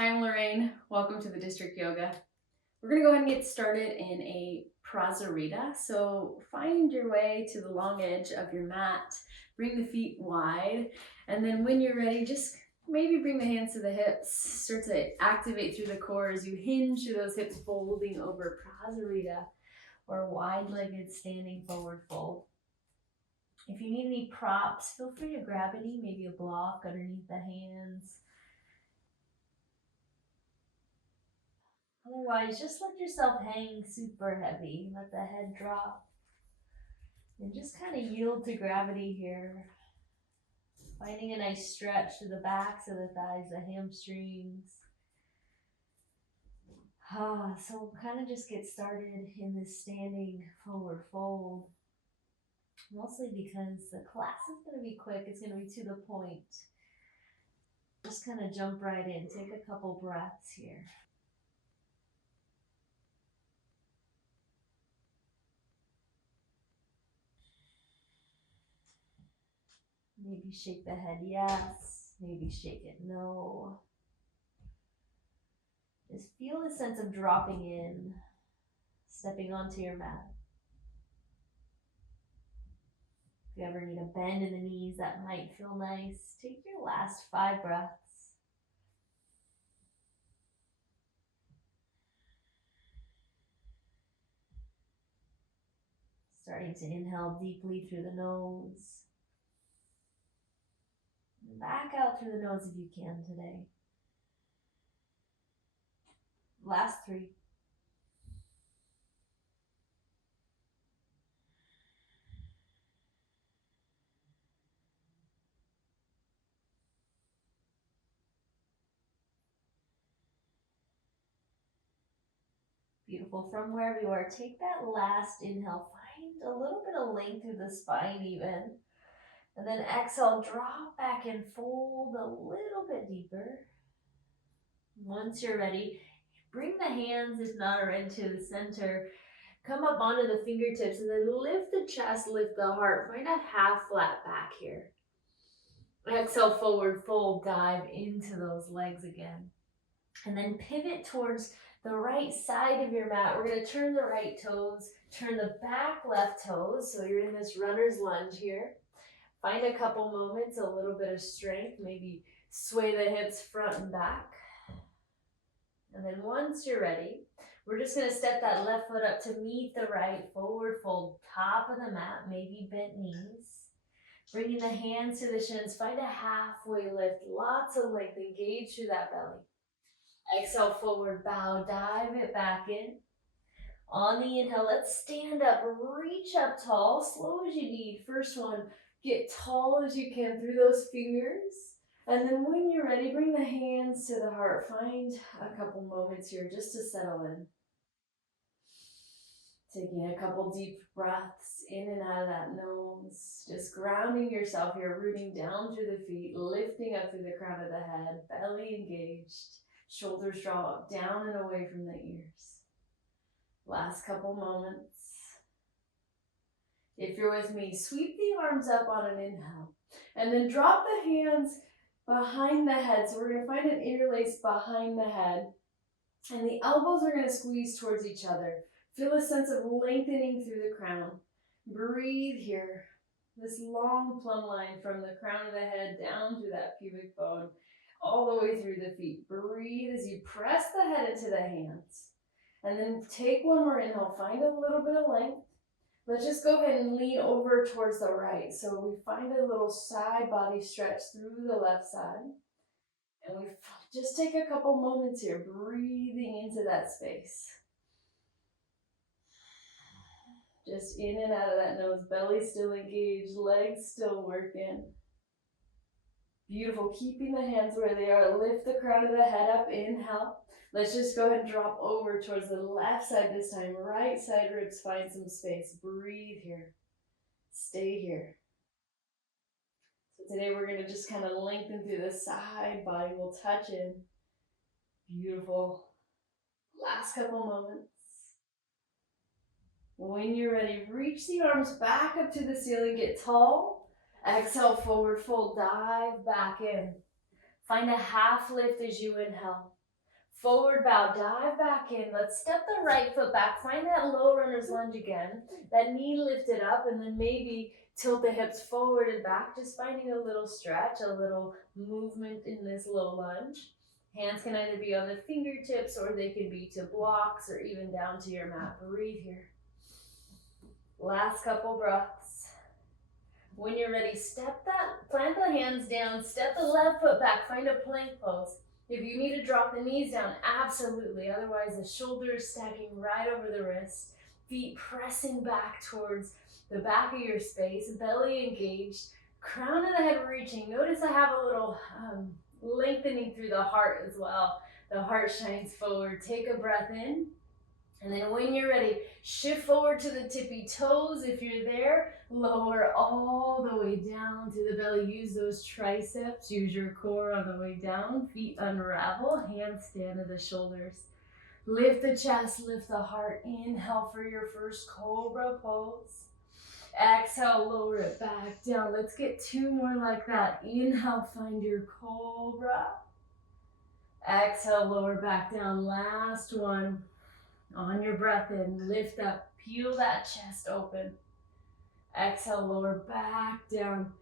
Hi, I'm Lorraine. Welcome to the District Yoga. We're going to go ahead and get started in a prasarita. So find your way to the long edge of your mat. Bring the feet wide. And then when you're ready, just maybe bring the hands to the hips. Start to activate through the core as you hinge through those hips, folding over prasarita or wide-legged standing forward fold. If you need any props, feel free to grab any, maybe a block underneath the hands. Otherwise, just let yourself hang super heavy. Let the head drop. And just kind of yield to gravity here. Finding a nice stretch to the backs of the thighs, the hamstrings. So we'll kind of just get started in this standing forward fold. Mostly because the class is going to be quick. It's going to be to the point. Just kind of jump right in. Take a couple breaths here. Maybe shake the head yes, maybe shake it no. Just feel the sense of dropping in, stepping onto your mat. If you ever need a bend in the knees, that might feel nice. Take your last 5 breaths. Starting to inhale deeply through the nose. Back out through the nose if you can today. Last 3. Beautiful. From wherever you are, take that last inhale. Find a little bit of length through the spine even. And then exhale, drop back and fold a little bit deeper. Once you're ready, bring the hands, if not already, to the center. Come up onto the fingertips and then lift the chest, lift the heart. Find a half flat back here. Exhale, forward fold, dive into those legs again. And then pivot towards the right side of your mat. We're going to turn the right toes, turn the back left toes. So you're in this runner's lunge here. Find a couple moments, a little bit of strength. Maybe sway the hips front and back. And then once you're ready, we're just going to step that left foot up to meet the right, forward fold, top of the mat, maybe bent knees. Bringing the hands to the shins, find a halfway lift, lots of length, engage through that belly. Exhale, forward bow, dive it back in. On the inhale, let's stand up, reach up tall, slow as you need. First one, get tall as you can through those fingers. And then when you're ready, bring the hands to the heart. Find a couple moments here just to settle in. Taking a couple deep breaths in and out of that nose. Just grounding yourself here, rooting down through the feet, lifting up through the crown of the head, belly engaged, shoulders draw up, down and away from the ears. Last couple moments. If you're with me, sweep the arms up on an inhale and then drop the hands behind the head. So we're going to find an interlace behind the head and the elbows are going to squeeze towards each other. Feel a sense of lengthening through the crown. Breathe here. This long plumb line from the crown of the head down through that pubic bone, all the way through the feet. Breathe as you press the head into the hands. And then take one more inhale. Find a little bit of length. Let's just go ahead and lean over towards the right. So we find a little side body stretch through the left side. And we just take a couple moments here, breathing into that space. Just in and out of that nose, belly still engaged, legs still working. Beautiful, keeping the hands where they are. Lift the crown of the head up, inhale. Let's just go ahead and drop over towards the left side this time. Right side ribs, find some space. Breathe here. Stay here. So today we're going to just kind of lengthen through the side body. We'll touch in. Beautiful. Last couple moments. When you're ready, reach the arms back up to the ceiling. Get tall. Exhale, forward fold. Dive back in. Find a half lift as you inhale. Forward bow, dive back in. Let's step the right foot back. Find that low runner's lunge again. That knee lifted up, and then maybe tilt the hips forward and back, just finding a little stretch, a little movement in this low lunge. Hands can either be on the fingertips or they can be to blocks or even down to your mat. Breathe here. Last couple breaths. When you're ready, plant the hands down, step the left foot back, find a plank pose. If you need to drop the knees down, absolutely. Otherwise, the shoulders stacking right over the wrist, feet pressing back towards the back of your space, belly engaged, crown of the head reaching. Notice I have a little lengthening through the heart as well. The heart shines forward. Take a breath in. And then when you're ready, shift forward to the tippy toes. If you're there, lower all the way down to the belly. Use those triceps. Use your core on the way down. Feet unravel. Hands stand to the shoulders. Lift the chest, lift the heart. Inhale for your first cobra pose. Exhale, lower it back down. Let's get two more like that. Inhale, find your cobra. Exhale, lower back down. Last one. On your breath in, lift up, peel that chest open. Exhale, lower back down.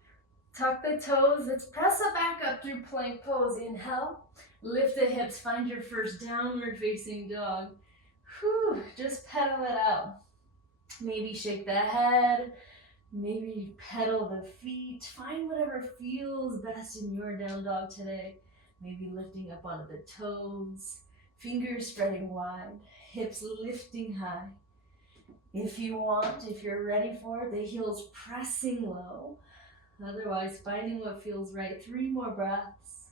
Tuck the toes. Let's press it back up through plank pose. Inhale, lift the hips, find your first downward facing dog. Whew, just pedal it out. Maybe shake the head, maybe pedal the feet. Find whatever feels best in your down dog today. Maybe lifting up onto the toes, fingers spreading wide. Hips lifting high. If you want, if you're ready for it, the heels pressing low. Otherwise, finding what feels right. 3 more breaths.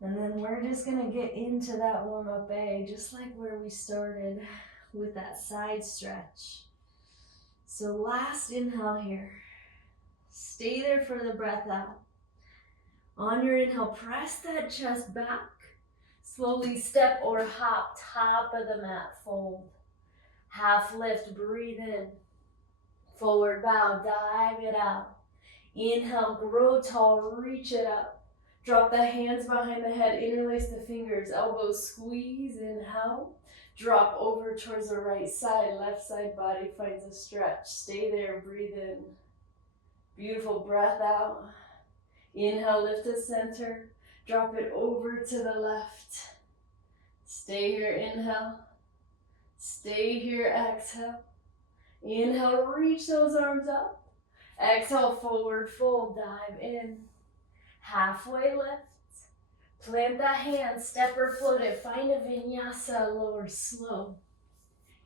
And then we're just gonna get into that warm-up A, just like where we started with that side stretch. So last inhale here. Stay there for the breath out. On your inhale, press that chest back. Slowly step or hop, top of the mat, fold. Half lift, breathe in. Forward bow, dive it out. Inhale, grow tall, reach it up. Drop the hands behind the head, interlace the fingers, elbows squeeze, inhale. Drop over towards the right side, left side body finds a stretch. Stay there, breathe in. Beautiful breath out. Inhale, lift to center. Drop it over to the left. Stay here, inhale. Stay here, exhale. Inhale, reach those arms up. Exhale, forward fold, dive in. Halfway lift. Plant the hands, step or float it. Find a vinyasa, lower slow.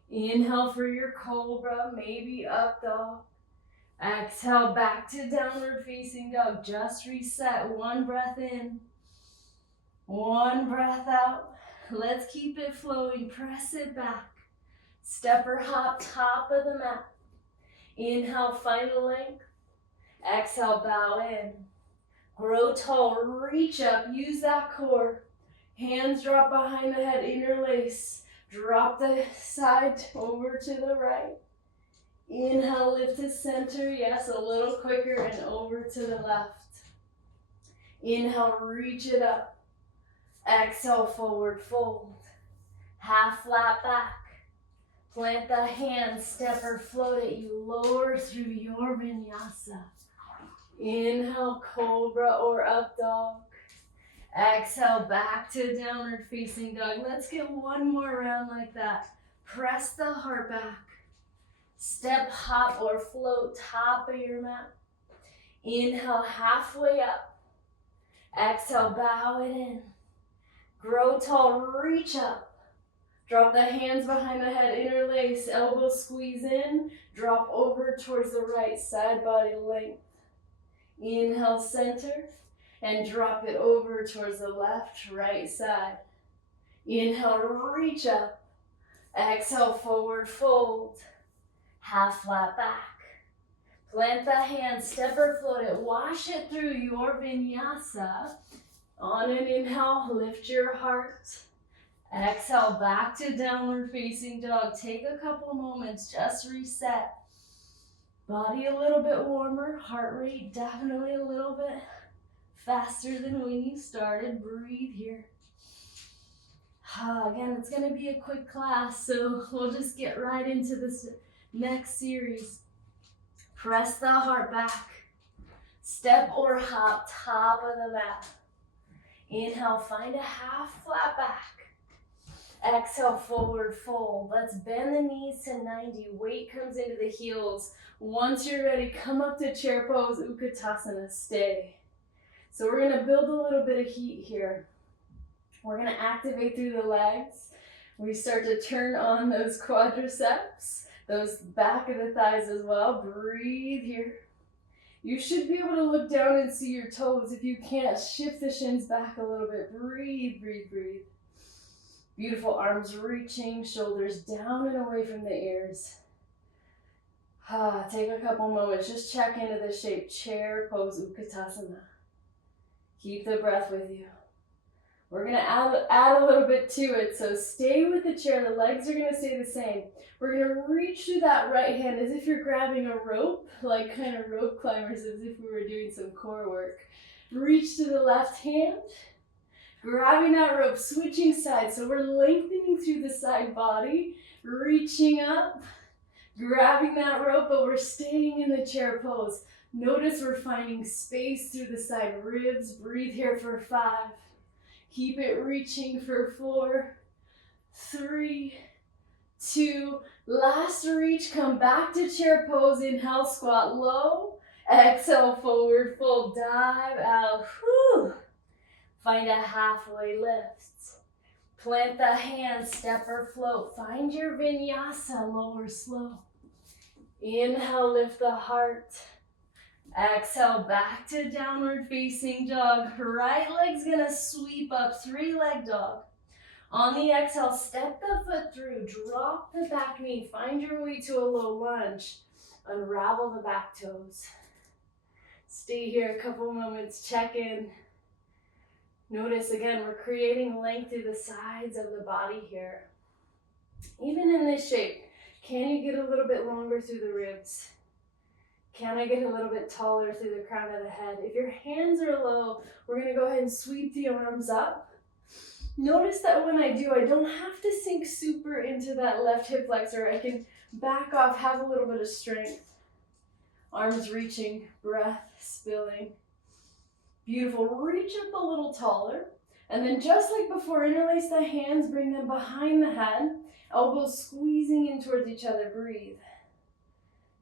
Inhale for your cobra, maybe up dog. Exhale, back to downward facing dog. Just reset, 1 breath in. 1 breath out. Let's keep it flowing. Press it back. Step or hop, top of the mat. Inhale, find length. Exhale, bow in. Grow tall, reach up, use that core. Hands drop behind the head, interlace. Drop the side over to the right. Inhale, lift to center. Yes, a little quicker and over to the left. Inhale, reach it up. Exhale, forward fold. Half flat back. Plant the hands, step or float it. You lower through your vinyasa. Inhale, cobra or up dog. Exhale, back to downward facing dog. Let's get 1 more round like that. Press the heart back. Step, hop, or float top of your mat. Inhale, halfway up. Exhale, bow it in. Grow tall, reach up. Drop the hands behind the head, interlace, elbows squeeze in. Drop over towards the right side, body length. Inhale, center, and drop it over towards the left, right side. Inhale, reach up. Exhale, forward fold. Half flat back. Plant the hands, step or float it. Wash it through your vinyasa. On an inhale, lift your heart. Exhale, back to downward facing dog. Take a couple moments, just reset. Body a little bit warmer, heart rate definitely a little bit faster than when you started. Breathe here. Again, it's going to be a quick class, so we'll just get right into this next series. Press the heart back. Step or hop, top of the mat. Inhale, find a half flat back. Exhale, forward fold. Let's bend the knees to 90. Weight comes into the heels. Once you're ready, come up to chair pose, Utkatasana, stay. So we're gonna build a little bit of heat here. We're gonna activate through the legs. We start to turn on those quadriceps, those back of the thighs as well. Breathe here. You should be able to look down and see your toes. If you can't, shift the shins back a little bit. Breathe, breathe, breathe. Beautiful, arms reaching, shoulders down and away from the ears. Take a couple moments, just check into the shape. Chair pose, Utkatasana. Keep the breath with you. We're gonna add a little bit to it, so stay with the chair. The legs are gonna stay the same. We're gonna reach through that right hand as if you're grabbing a rope, like kind of rope climbers, as if we were doing some core work. Reach to the left hand, grabbing that rope, switching sides. So we're lengthening through the side body, reaching up, grabbing that rope, but we're staying in the chair pose. Notice we're finding space through the side ribs. Breathe here for 5. Keep it reaching for 4, 3, 2. Last reach, come back to chair pose. Inhale, squat low. Exhale, forward fold, dive out. Whew. Find a halfway lift. Plant the hands, step or float. Find your vinyasa, lower slow. Inhale, lift the heart. Exhale, back to downward facing dog. Right leg's gonna sweep up, 3-leg dog. On the exhale, step the foot through, drop the back knee, find your way to a low lunge. Unravel the back toes. Stay here a couple moments, check in. Notice again, we're creating length through the sides of the body here. Even in this shape, can you get a little bit longer through the ribs? Can I get a little bit taller through the crown of the head? If your hands are low, we're gonna go ahead and sweep the arms up. Notice that when I do, I don't have to sink super into that left hip flexor. I can back off, have a little bit of strength. Arms reaching, breath spilling. Beautiful, reach up a little taller. And then just like before, interlace the hands, bring them behind the head. Elbows squeezing in towards each other, breathe.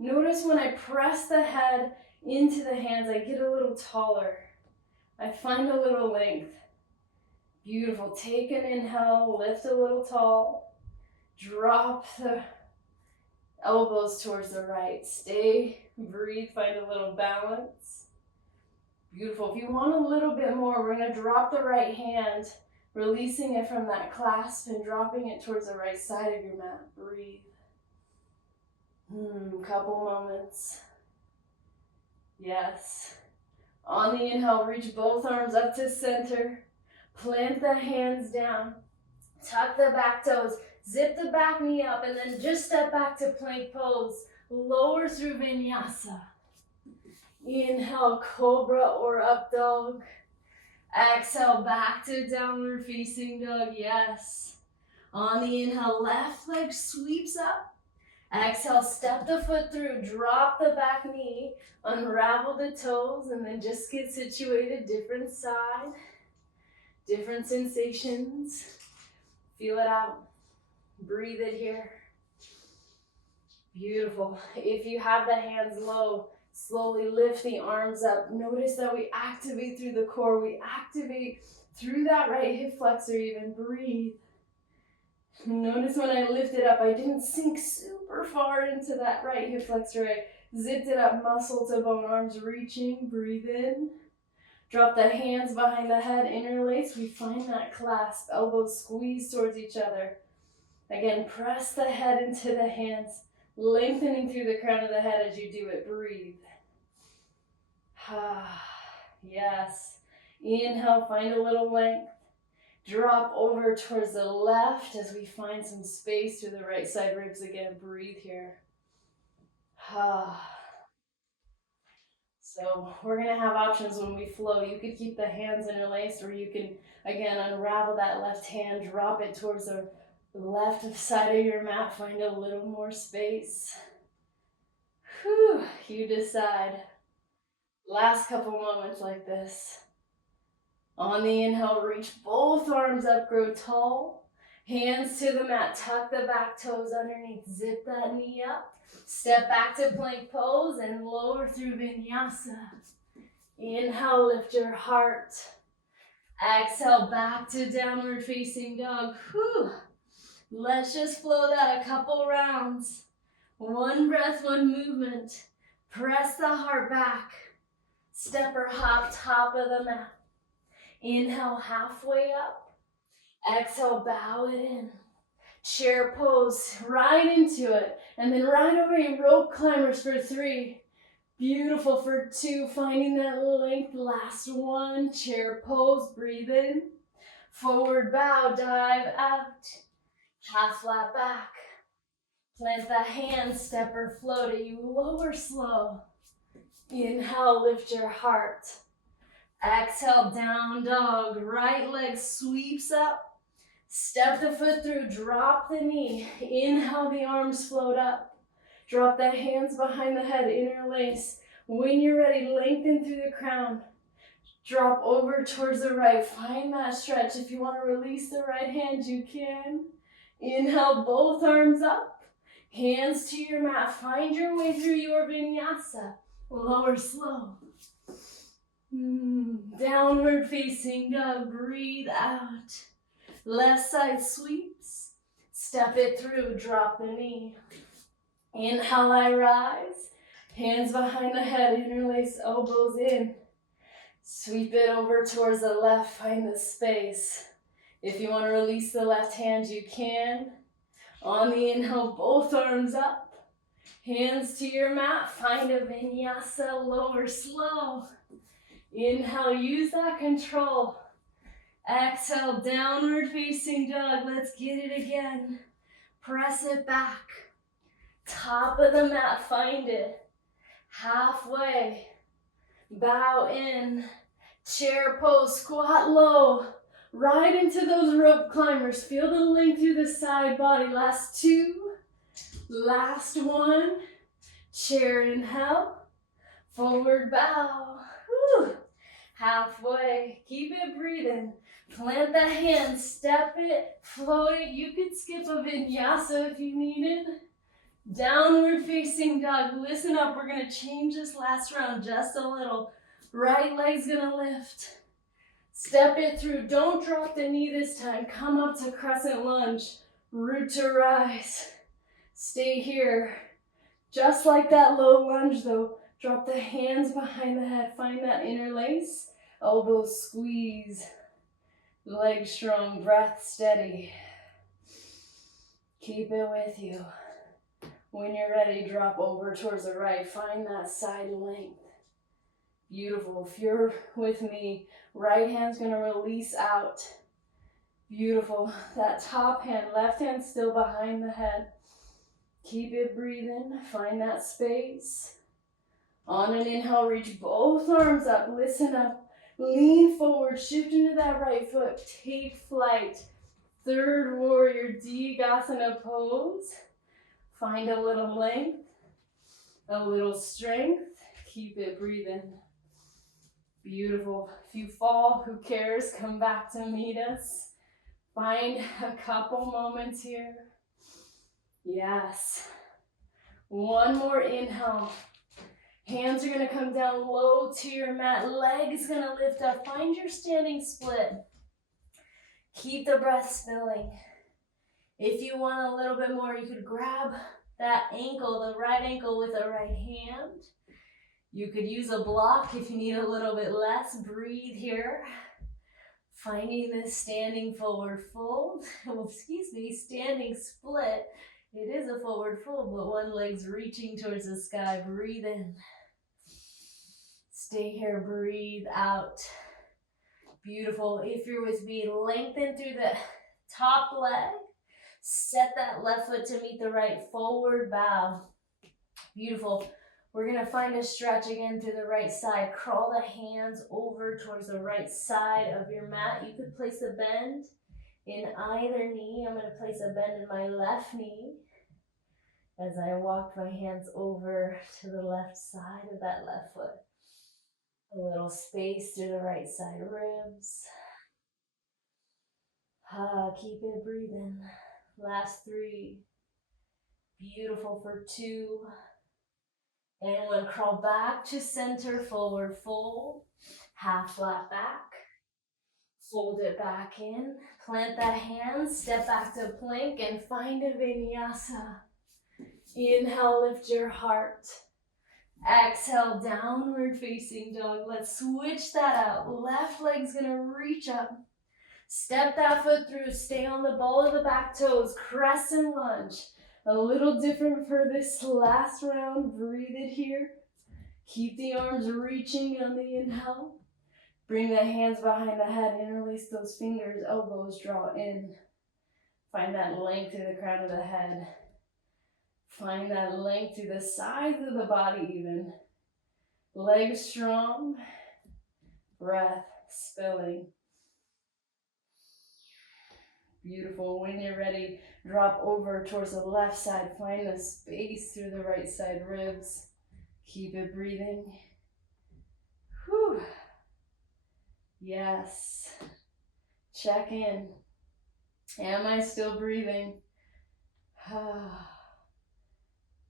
Notice when I press the head into the hands, I get a little taller. I find a little length. Beautiful, take an inhale, lift a little tall. Drop the elbows towards the right. Stay, breathe, find a little balance. Beautiful, if you want a little bit more, we're gonna drop the right hand, releasing it from that clasp and dropping it towards the right side of your mat. Breathe. Couple moments. Yes. On the inhale, reach both arms up to center. Plant the hands down. Tuck the back toes. Zip the back knee up and then just step back to plank pose. Lower through vinyasa. Inhale, cobra or up dog. Exhale, back to downward facing dog. Yes. On the inhale, left leg sweeps up. Exhale, step the foot through, drop the back knee, unravel the toes, and then just get situated, different side, different sensations. Feel it out. Breathe it here. Beautiful. If you have the hands low, slowly lift the arms up. Notice that we activate through the core. We activate through that right hip flexor even. Breathe. Notice when I lifted up, I didn't sink super far into that right hip flexor. I zipped it up, muscle to bone, arms reaching. Breathe in. Drop the hands behind the head, interlace. We find that clasp, elbows squeeze towards each other. Again, press the head into the hands, lengthening through the crown of the head as you do it. Breathe. Yes. Inhale, find a little length. Drop over towards the left as we find some space through the right side ribs again. Breathe here. So So we're gonna have options when we flow. You could keep the hands interlaced, or you can, again, unravel that left hand, drop it towards the left side of your mat, find a little more space. Whew, you decide. Last couple moments like this. On the inhale, reach both arms up, grow tall. Hands to the mat, tuck the back toes underneath, zip that knee up. Step back to plank pose and lower through vinyasa. Inhale, lift your heart. Exhale, back to downward facing dog. Whew. Let's just flow that a couple rounds. One breath, one movement. Press the heart back. Step or hop, top of the mat. Inhale, halfway up. Exhale, bow it in. Chair pose, right into it. And then right away, rope climbers for 3. Beautiful for 2, finding that length. Last one, chair pose, breathe in. Forward bow, dive out. Half flat back. Plant the hands, step or float it. You lower slow. Inhale, lift your heart. Exhale, down dog. Right leg sweeps up. Step the foot through, drop the knee. Inhale, the arms float up. Drop the hands behind the head, interlace. When you're ready, lengthen through the crown. Drop over towards the right. Find that stretch. If you want to release the right hand, you can. Inhale, both arms up. Hands to your mat. Find your way through your vinyasa. Lower slow. Downward facing dog. Breathe out. Left side sweeps. Step it through. Drop the knee. Inhale, I rise. Hands behind the head. Interlace elbows in. Sweep it over towards the left. Find the space. If you want to release the left hand, you can. On the inhale, both arms up. Hands to your mat. Find a vinyasa. Lower slow. Inhale, use that control. Exhale, downward facing dog. Let's get it again. Press it back. Top of the mat, find it. Halfway. Bow in. Chair pose, squat low. Right into those rope climbers. Feel the length through the side body. Last 2. Last 1. Chair inhale. Forward bow. Whew. Halfway. Keep it breathing. Plant the hands. Step it. Float it. You could skip a vinyasa if you needed. Downward facing dog. Listen up. We're going to change this last round just a little. Right leg's going to lift. Step it through. Don't drop the knee this time. Come up to crescent lunge. Root to rise. Stay here. Just like that low lunge though. Drop the hands behind the head. Find that interlace. Elbows squeeze. Legs strong. Breath steady. Keep it with you. When you're ready, drop over towards the right. Find that side length. Beautiful. If you're with me, right hand's going to release out. Beautiful. That top hand, left hand still behind the head. Keep it breathing. Find that space. On an inhale, reach both arms up. Listen up. Lean forward. Shift into that right foot. Take flight. Third warrior, Digasana pose. Find a little length, a little strength. Keep it breathing. Beautiful. If you fall, who cares? Come back to meet us. Find a couple moments here. Yes. One more inhale. Hands are going to come down low to your mat. Leg is going to lift up. Find your standing split. Keep the breath spilling. If you want a little bit more, you could grab that ankle, the right ankle with the right hand. You could use a block if you need a little bit less. Breathe here. Finding this standing forward fold. Standing split. It is a forward fold, but one leg's reaching towards the sky. Breathe in. Stay here, breathe out. Beautiful. If you're with me, lengthen through the top leg. Set that left foot to meet the right, forward bow. Beautiful. We're gonna find a stretch again through the right side. Crawl the hands over towards the right side of your mat. You could place a bend in either knee. I'm gonna place a bend in my left knee as I walk my hands over to the left side of that left foot. A little space through the right side ribs. Keep it breathing. Last 3. Beautiful for 2. And one. Crawl back to center, forward fold. Half flat back. Fold it back in. Plant that hand, step back to plank, and find a vinyasa. Inhale, lift your heart. Exhale, downward facing dog. Let's switch that out. Left leg's gonna reach up. Step that foot through. Stay on the ball of the back toes. Crescent lunge. A little different for this last round. Breathe it here. Keep the arms reaching on the inhale. Bring the hands behind the head. Interlace those fingers. Elbows draw in. Find that length through the crown of the head. Find that length through the sides of the body even. Legs strong. Breath spilling. Beautiful. When you're ready, drop over towards the left side. Find the space through the right side ribs. Keep it breathing. Whew. Yes. Check in. Am I still breathing?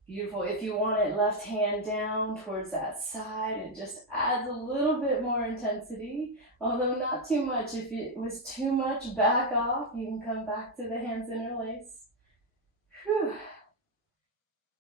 Beautiful. If you want it, left hand down towards that side. It just adds a little bit more intensity, although not too much. If it was too much, back off. You can come back to the hands interlace. Whew.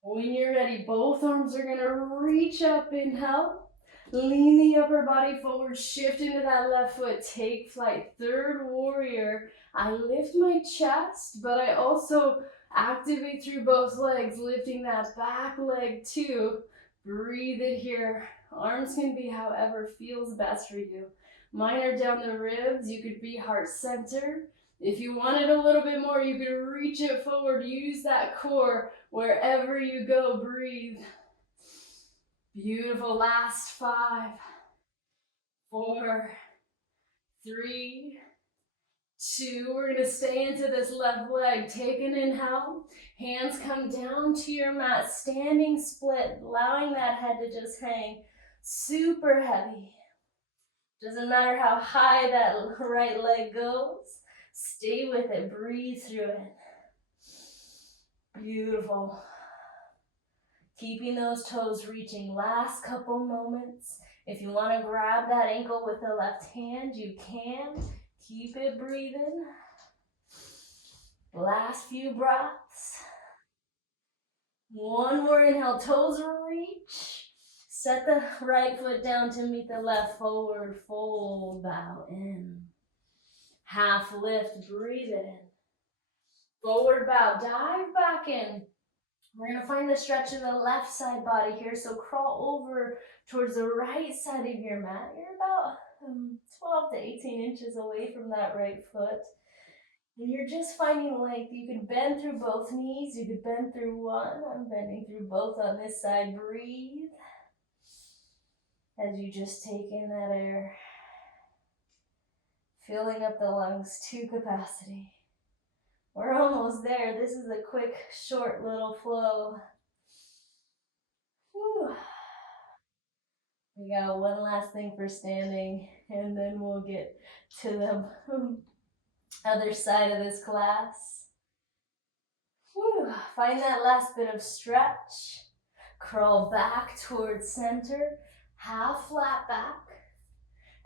When you're ready, both arms are going to reach up. Inhale. Lean the upper body forward. Shift into that left foot. Take flight. Third warrior. I lift my chest, but I also activate through both legs, lifting that back leg too. Breathe it here. Arms can be however feels best for you. Mine are down the ribs. You could be heart center. If you wanted a little bit more, you could reach it forward. Use that core wherever you go. Breathe. Beautiful. Last 5, 4, 3, 2. We're going to stay into this left leg. Take an inhale. Hands come down to your mat. Standing split, allowing that head to just hang. Super heavy. Doesn't matter how high that right leg goes. Stay with it. Breathe through it. Beautiful. Keeping those toes reaching. Last couple moments. If you want to grab that ankle with the left hand, you can. Keep it breathing. Last few breaths. One more inhale. Toes reach. Set the right foot down to meet the left. Forward fold. Bow in. Half lift. Breathe it in. Forward bow. Dive back in. We're going to find the stretch in the left side body here. So crawl over towards the right side of your mat. You're about 12 to 18 inches away from that right foot. And you're just finding length. You can bend through both knees. You could bend through one. I'm bending through both on this side. Breathe as you just take in that air. Filling up the lungs to capacity. We're almost there. This is a quick, short little flow. Whew. We got one last thing for standing, and then we'll get to the other side of this class. Whew. Find that last bit of stretch. Crawl back towards center. Half flat back.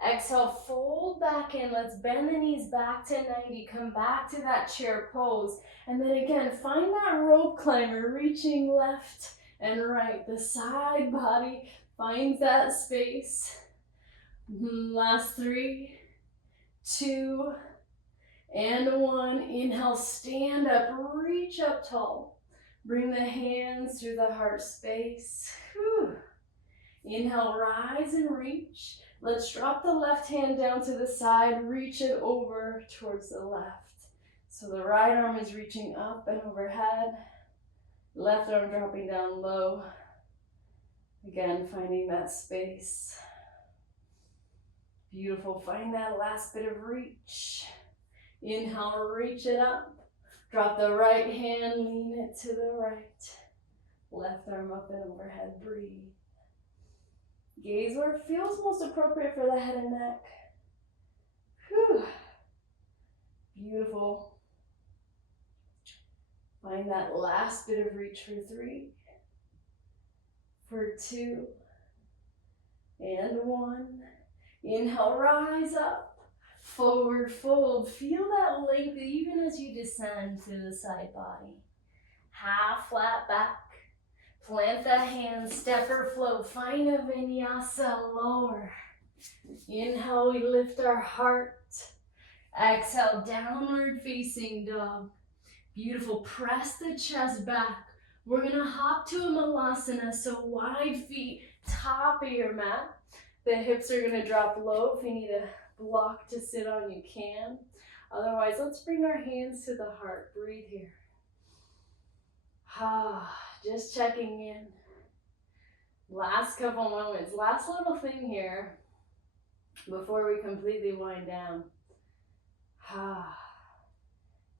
Exhale, fold back in. Let's bend the knees back to 90. Come back to that chair pose. And then again, find that rope climber, reaching left and right. The side body finds that space. Last 3, 2, and 1. Inhale, stand up, reach up tall. Bring the hands through the heart space. Whew. Inhale, rise and reach. Let's drop the left hand down to the side, reach it over towards the left. So the right arm is reaching up and overhead, left arm dropping down low. Again, finding that space. Beautiful. Find that last bit of reach. Inhale, reach it up. Drop the right hand, lean it to the right. Left arm up and overhead, breathe. Gaze where it feels most appropriate for the head and neck. Whew. Beautiful. Find that last bit of reach for 3, for 2, and 1. Inhale, rise up, forward fold. Feel that length even as you descend through the side body. Half flat back. Plant the hands, step or float. Find a vinyasa, lower. Inhale, we lift our heart. Exhale, downward facing dog. Beautiful, press the chest back. We're gonna hop to a malasana, so wide feet, top of your mat. The hips are gonna drop low. If you need a block to sit on, you can. Otherwise, let's bring our hands to the heart. Breathe here. Just checking in. Last couple moments. Last little thing here before we completely wind down.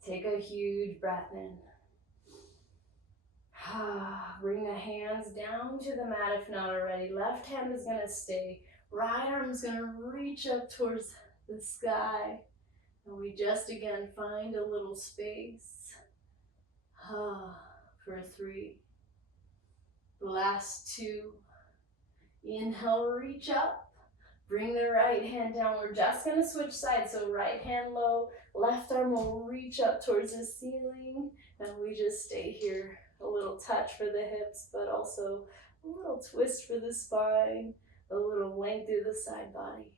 Take a huge breath in. Bring the hands down to the mat if not already. Left hand is gonna stay. Right arm is gonna reach up towards the sky. And we just again find a little space. For 3. Last 2. Inhale, reach up. Bring the right hand down. We're just gonna switch sides. So right hand low, left arm will reach up towards the ceiling. And we just stay here. A little touch for the hips, but also a little twist for the spine, a little length through the side body.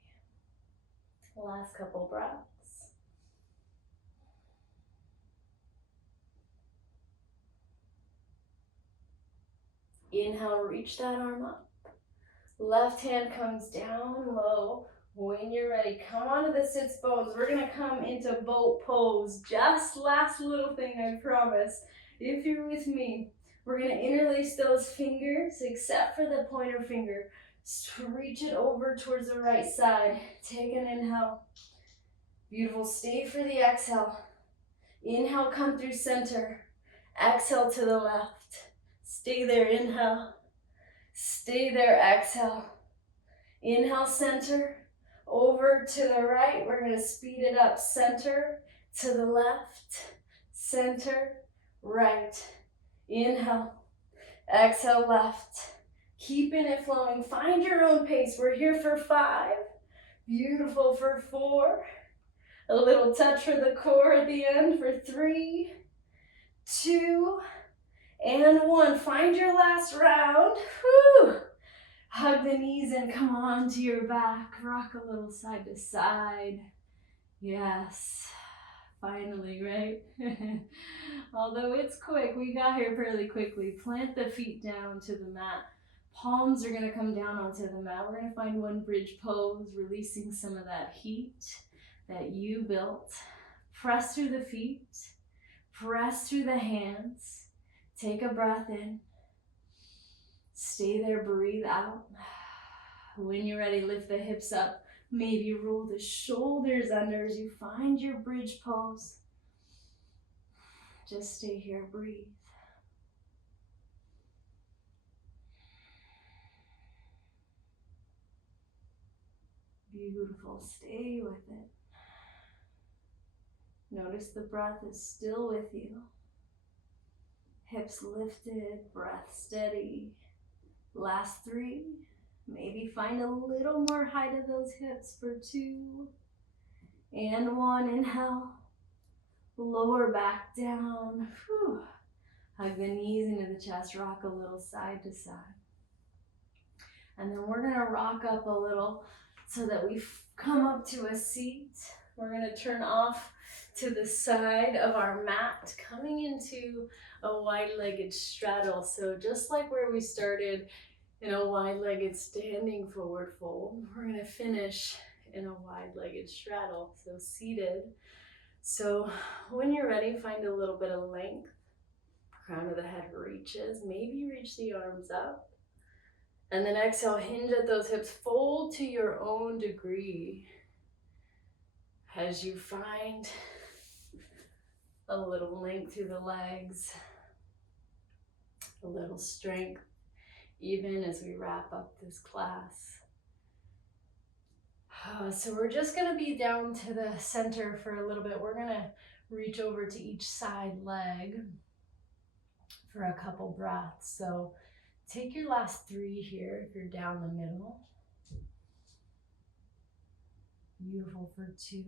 Last couple breaths. Inhale, reach that arm up. Left hand comes down low. When you're ready, come onto the sits bones. We're gonna come into boat pose. Just last little thing, I promise. If you're with me, we're gonna interlace those fingers except for the pointer finger. Reach it over towards the right side. Take an inhale. Beautiful, stay for the exhale. Inhale, come through center. Exhale to the left. Stay there, inhale. Stay there, exhale. Inhale, center. Over to the right, we're gonna speed it up. Center to the left. Center, right. Inhale, exhale, left. Keeping it flowing, find your own pace. We're here for 5. Beautiful for 4. A little touch for the core at the end for 3, 2, and 1. Find your last round. Whew. Hug the knees and come on to your back. Rock a little side to side. Yes. Finally, right? Although it's quick, we got here fairly quickly. Plant the feet down to the mat. Palms are gonna come down onto the mat. We're gonna find one bridge pose, releasing some of that heat that you built. Press through the feet, press through the hands. Take a breath in. Stay there, breathe out. When you're ready, lift the hips up. Maybe roll the shoulders under as you find your bridge pose. Just stay here, breathe. Beautiful, stay with it. Notice the breath is still with you. Hips lifted, breath steady. Last 3. Maybe find a little more height of those hips for 2. And 1, inhale. Lower back down. Whew. Hug the knees into the chest, rock a little side to side. And then we're gonna rock up a little so that we come up to a seat. We're gonna turn off to the side of our mat, coming into a wide-legged straddle. So just like where we started in a wide-legged standing forward fold, we're gonna finish in a wide-legged straddle, so seated. So when you're ready, find a little bit of length. Crown of the head reaches, maybe reach the arms up. And then exhale, hinge at those hips, fold to your own degree as you find a little length through the legs, a little strength, even as we wrap up this class. So we're just gonna be down to the center for a little bit. We're gonna reach over to each side leg for a couple breaths. So take your last 3 here if you're down the middle. Beautiful for 2.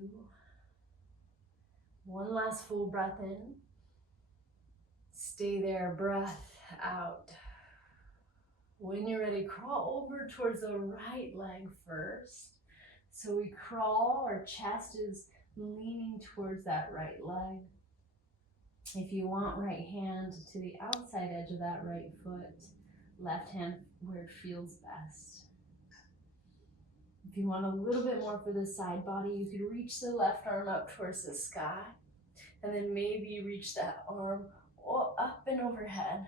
One last full breath in. Stay there, breath out. When you're ready, crawl over towards the right leg first. So we crawl, our chest is leaning towards that right leg. If you want, right hand to the outside edge of that right foot, left hand where it feels best. If you want a little bit more for the side body, you could reach the left arm up towards the sky, and then maybe reach that arm up and overhead.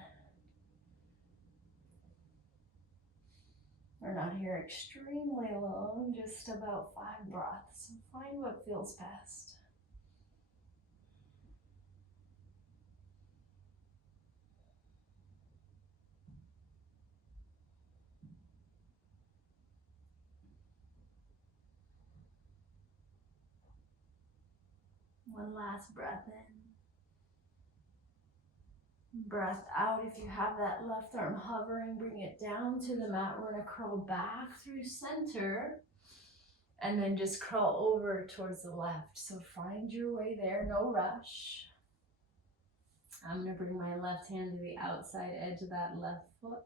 We're not here extremely long, just about 5 breaths. So find what feels best. One last breath in. Breath out. If you have that left arm hovering, bring it down to the mat. We're gonna crawl back through center and then just crawl over towards the left. So find your way there, no rush. I'm gonna bring my left hand to the outside edge of that left foot.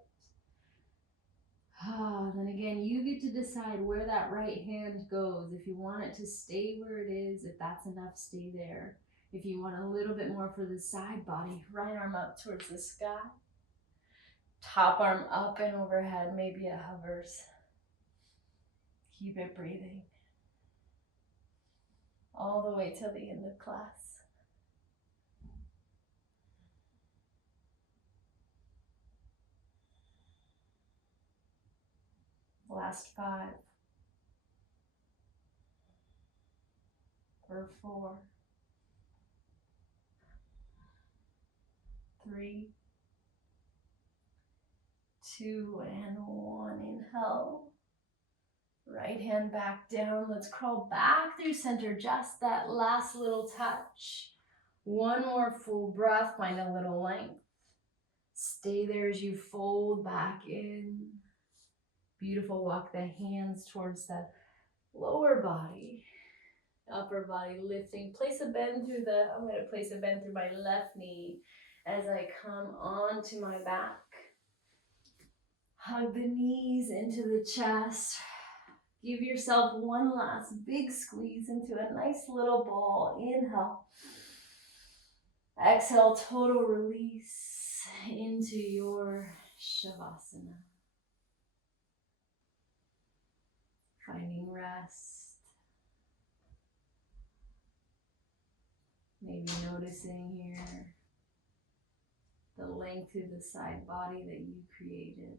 Then again, you get to decide where that right hand goes. If you want it to stay where it is, if that's enough, stay there. If you want a little bit more for the side body, right arm up towards the sky. Top arm up and overhead, maybe it hovers. Keep it breathing. All the way till the end of class. Last 5. For 4. 3, 2, and 1. Inhale. Right hand back down. Let's crawl back through center. Just that last little touch. One more full breath. Find a little length. Stay there as you fold back in. Beautiful. Walk the hands towards the lower body. Upper body lifting. I'm going to place a bend through my left knee as I come onto my back. Hug the knees into the chest. Give yourself one last big squeeze into a nice little ball. Inhale. Exhale, total release into your Shavasana. Finding rest. Maybe noticing here the length through the side body that you created.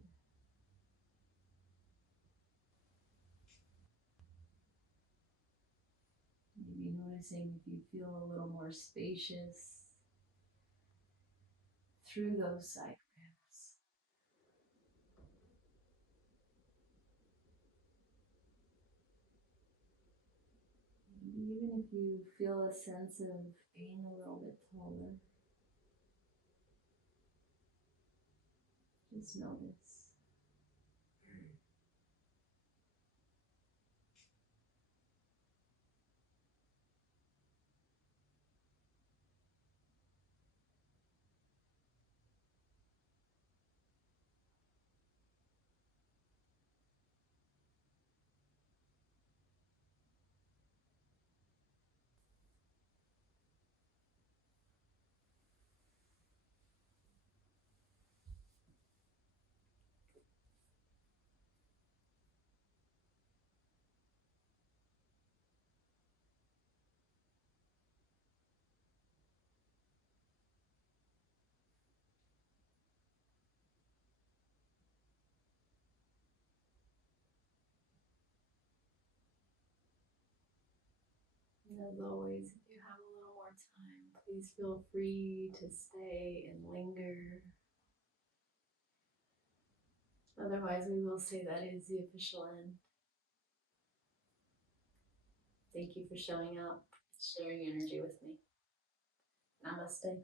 Maybe noticing if you feel a little more spacious through those side ribs. Even if you feel a sense of being a little bit taller, just notice. As always, if you have a little more time, please feel free to stay and linger. Otherwise, we will say that is the official end. Thank you for showing up, sharing energy with me. Namaste.